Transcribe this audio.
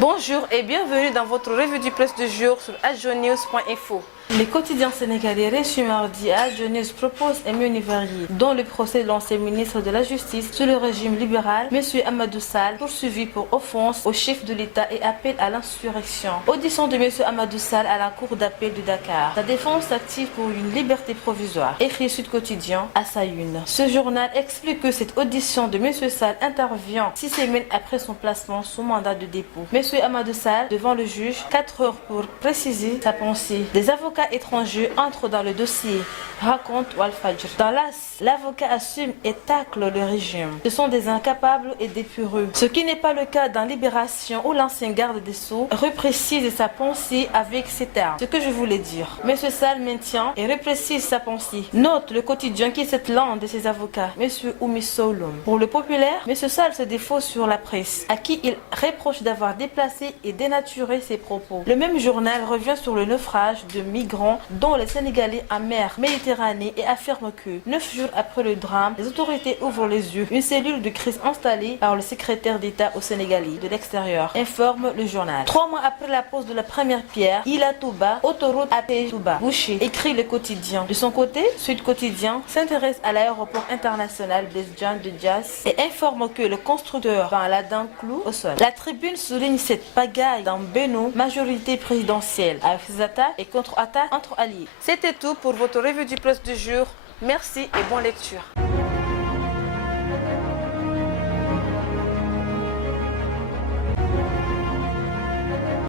Bonjour et bienvenue dans votre revue du presse du jour sur adjonews.info. Les quotidiens sénégalais reçus mardi à Adjonews proposent un menu varié, dont le procès de l'ancien ministre de la Justice sous le régime libéral, M. Amadou Sall, poursuivi pour offense au chef de l'État et appel à l'insurrection. Audition de M. Amadou Sall à la cour d'appel de Dakar. La défense active pour une liberté provisoire. Écrit Sud Quotidien à sa une. Ce journal explique que cette audition de M. Sall intervient 6 semaines après son placement sous mandat de dépôt. M. Amadou Sall devant le juge, 4 heures pour préciser sa pensée. Des avocats étrangers entrent dans le dossier, raconte Walfadjri. Dans l'AS, l'avocat assume et tacle le régime. Ce sont des incapables et des pureux. Ce qui n'est pas le cas dans Libération où l'ancien garde des Sceaux reprécise sa pensée avec ces termes. Ce que je voulais dire. M. Sall maintient et reprécise sa pensée. Note le quotidien qui cite l'un de ses avocats, M. Oumi Solom. Pour le populaire, M. Sall se défaut sur la presse, à qui il reproche d'avoir déplacé et dénaturé ses propos. Le même journal revient sur le naufrage de migrants dont les Sénégalais en mer Méditerranée et affirme que 9 jours après le drame, les autorités ouvrent les yeux. Une cellule de crise installée par le secrétaire d'État au Sénégalais de l'extérieur, informe le journal. 3 mois après la pose de la première pierre, Ila Touba, autoroute AP Touba, bouchée, écrit le quotidien. De son côté, Sud Quotidien s'intéresse à l'aéroport international Blaise Diagne de Diass et informe que le constructeur vend la dent clou au sol. La tribune souligne cette pagaille dans Beno, majorité présidentielle, avec ses attaques et contre-attaques entre alliés. C'était tout pour votre revue du presse du jour. Merci et bonne lecture.